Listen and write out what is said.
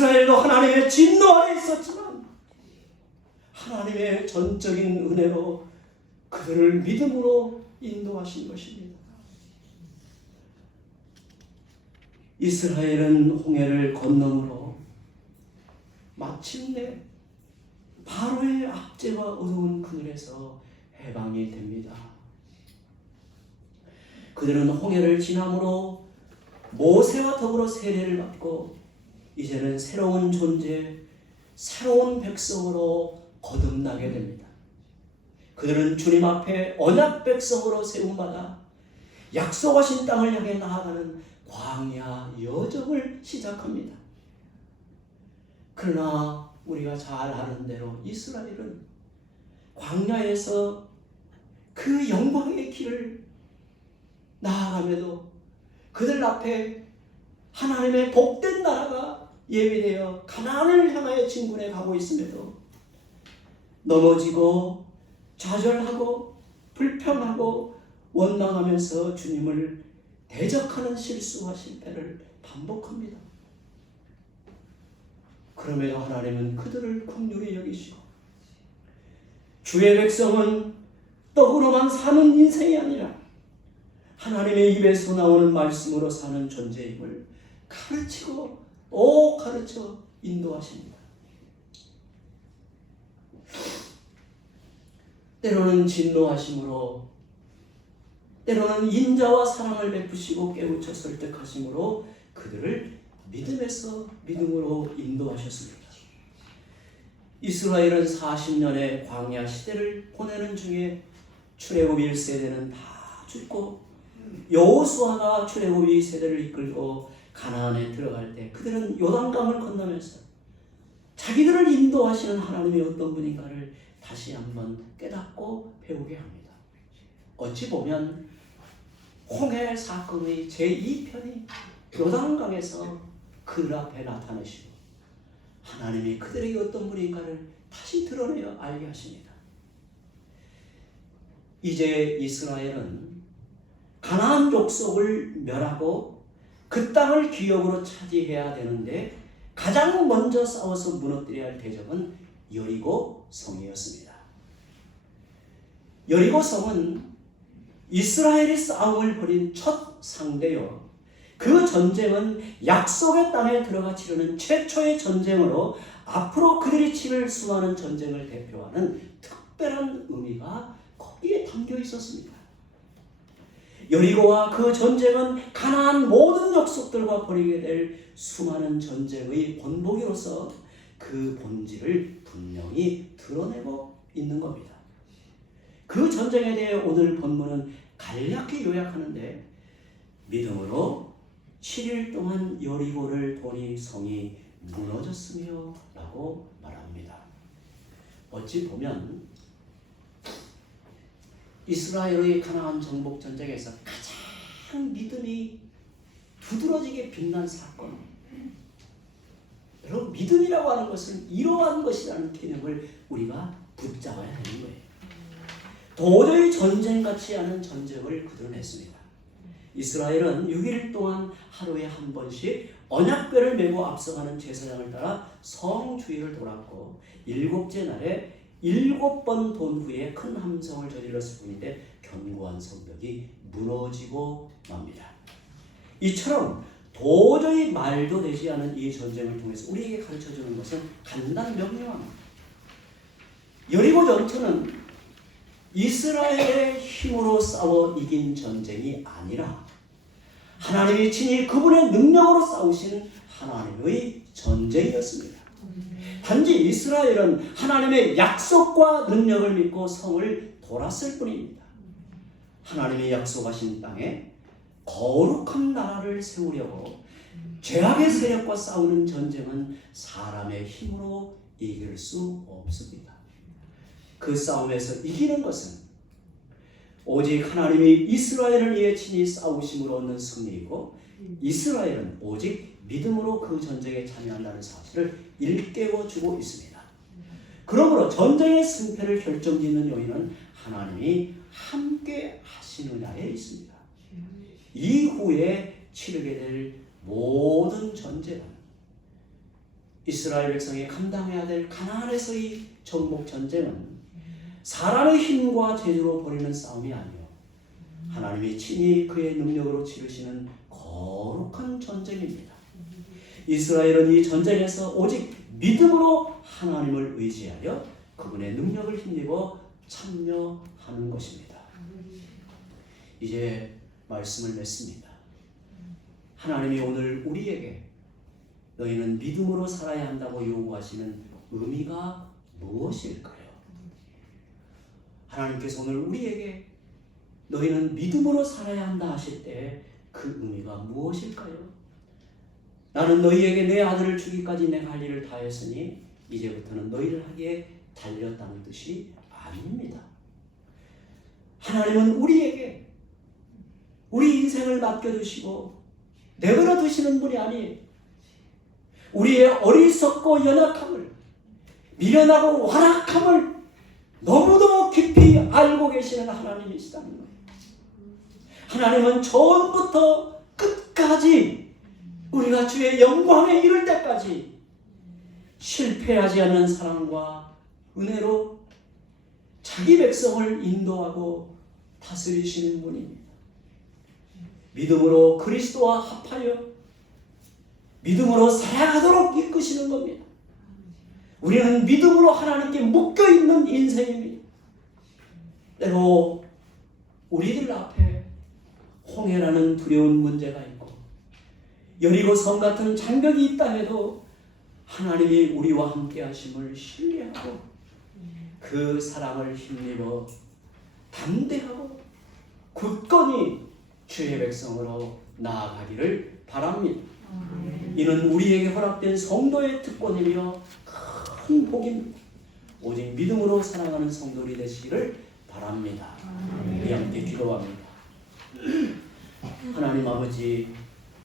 이스라엘도 하나님의 진노 아래 있었지만 하나님의 전적인 은혜로 그들을 믿음으로 인도하신 것입니다. 이스라엘은 홍해를 건너므로 마침내 바로의 압제와 어두운 그늘에서 해방이 됩니다. 그들은 홍해를 지남으로 모세와 더불어 세례를 받고 이제는 새로운 존재, 새로운 백성으로 거듭나게 됩니다. 그들은 주님 앞에 언약 백성으로 세움받아 약속하신 땅을 향해 나아가는 광야 여정을 시작합니다. 그러나 우리가 잘 아는 대로 이스라엘은 광야에서 그 영광의 길을 나아가며도 그들 앞에 하나님의 복된 나라가 예비되어 가나안을 향하여 진군해 가고 있음에도 넘어지고 좌절하고 불평하고 원망하면서 주님을 대적하는 실수와 실패를 반복합니다. 그럼에도 하나님은 그들을 긍휼히 여기시고 주의 백성은 떡으로만 사는 인생이 아니라 하나님의 입에서 나오는 말씀으로 사는 존재임을 가르치고 또 가르쳐 인도하십니다. 때로는 진노하심으로, 때로는 인자와 사랑을 베푸시고 깨우쳐 설득하심으로 그들을 믿음에서 믿음으로 인도하셨습니다. 이스라엘은 40년의 광야 시대를 보내는 중에 출애굽 1세대는 다 죽고 여호수아가 출애굽 2세대를 이끌고 가나안에 들어갈 때 그들은 요단강을 건너면서 자기들을 인도하시는 하나님이 어떤 분인가를 다시 한번 깨닫고 배우게 합니다. 어찌 보면 홍해 사건의 제2편이 요단강에서 그들 앞에 나타내시고 하나님이 그들에게 어떤 분인가를 다시 드러내어 알게 하십니다. 이제 이스라엘은 가나안 족속을 멸하고 그 땅을 기업으로 차지해야 되는데 가장 먼저 싸워서 무너뜨려야 할 대적은 여리고 성이었습니다. 여리고 성은 이스라엘이 싸움을 벌인 첫 상대요. 그 전쟁은 약속의 땅에 들어가 치르는 최초의 전쟁으로 앞으로 그들이 치를 수많은 전쟁을 대표하는 특별한 의미가 거기에 담겨 있었습니다. 여리고와 그 전쟁은 가나안 모든 족속들과 벌이게 될 수많은 전쟁의 본보기로서 그 본질을 분명히 드러내고 있는 겁니다. 그 전쟁에 대해 오늘 본문은 간략히 요약하는데 믿음으로 7일 동안 여리고를 보니 성이 무너졌으며 라고 말합니다. 어찌 보면 이스라엘의 가나안 정복 전쟁에서 가장 믿음이 두드러지게 빛난 사건. 여러분, 믿음이라고 하는 것은 이러한 것이라는 개념을 우리가 붙잡아야 되는 거예요. 도저히 전쟁 같지 않은 전쟁을 그들은 했습니다. 이스라엘은 6일 동안 하루에 한 번씩 언약궤를 메고 앞서가는 제사장을 따라 성 주위를 돌았고 7째 날에 7번 돈 후에 큰 함성을 저질렀을 뿐인데 견고한 성벽이 무너지고 맙니다. 이처럼 도저히 말도 되지 않은 이 전쟁을 통해서 우리에게 가르쳐주는 것은 간단 명료합니다. 여리고 전투는 이스라엘의 힘으로 싸워 이긴 전쟁이 아니라 하나님이 친히 그분의 능력으로 싸우신 하나님의 전쟁이었습니다. 단지 이스라엘은 하나님의 약속과 능력을 믿고 성을 돌았을 뿐입니다. 하나님이 약속하신 땅에 거룩한 나라를 세우려고 죄악의 세력과 싸우는 전쟁은 사람의 힘으로 이길 수 없습니다. 그 싸움에서 이기는 것은 오직 하나님이 이스라엘을 위해 친히 싸우심으로 얻는 승리이고 이스라엘은 오직 믿음으로 그 전쟁에 참여한다는 사실을 일깨워주고 있습니다. 그러므로 전쟁의 승패를 결정짓는 요인은 하나님이 함께 하시느냐에 있습니다. 이후에 치르게 될 모든 전쟁은 이스라엘 백성이 감당해야 될 가나안에서의 정복 전쟁은 사람의 힘과 재주로 벌이는 싸움이 아니요 하나님이 친히 그의 능력으로 치르시는 거룩한 전쟁입니다. 이스라엘은 이 전쟁에서 오직 믿음으로 하나님을 의지하여 그분의 능력을 힘입어 참여하는 것입니다. 이제 말씀을 맺습니다. 하나님이 오늘 우리에게 너희는 믿음으로 살아야 한다고 요구하시는 의미가 무엇일까요? 하나님께서 오늘 우리에게 너희는 믿음으로 살아야 한다 하실 때 그 의미가 무엇일까요? 나는 너희에게 내 아들을 주기까지 내가 할 일을 다했으니 이제부터는 너희를 하기에 달렸다는 뜻이 아닙니다. 하나님은 우리에게 우리 인생을 맡겨주시고 내버려 두시는 분이 아니에요. 우리의 어리석고 연약함을, 미련하고 완악함을 너무도 깊이 알고 계시는 하나님이시다는 거예요. 하나님은 처음부터 끝까지 우리가 주의 영광에 이를 때까지 실패하지 않는 사랑과 은혜로 자기 백성을 인도하고 다스리시는 분입니다. 믿음으로 그리스도와 합하여 믿음으로 살아가도록 이끄시는 겁니다. 우리는 믿음으로 하나님께 묶여있는 인생입니다. 때로 우리들 앞에 홍해라는 두려운 문제가 있고 여리고성 같은 장벽이 있다 해도 하나님이 우리와 함께 하심을 신뢰하고 그 사랑을 힘입어 담대하고 굳건히 주의 백성으로 나아가기를 바랍니다. 이는 우리에게 허락된 성도의 특권이며 큰 복입니다. 오직 믿음으로 살아가는 성도들이 되시기를 바랍니다. 우리 함께 기도합니다. 하나님 아버지,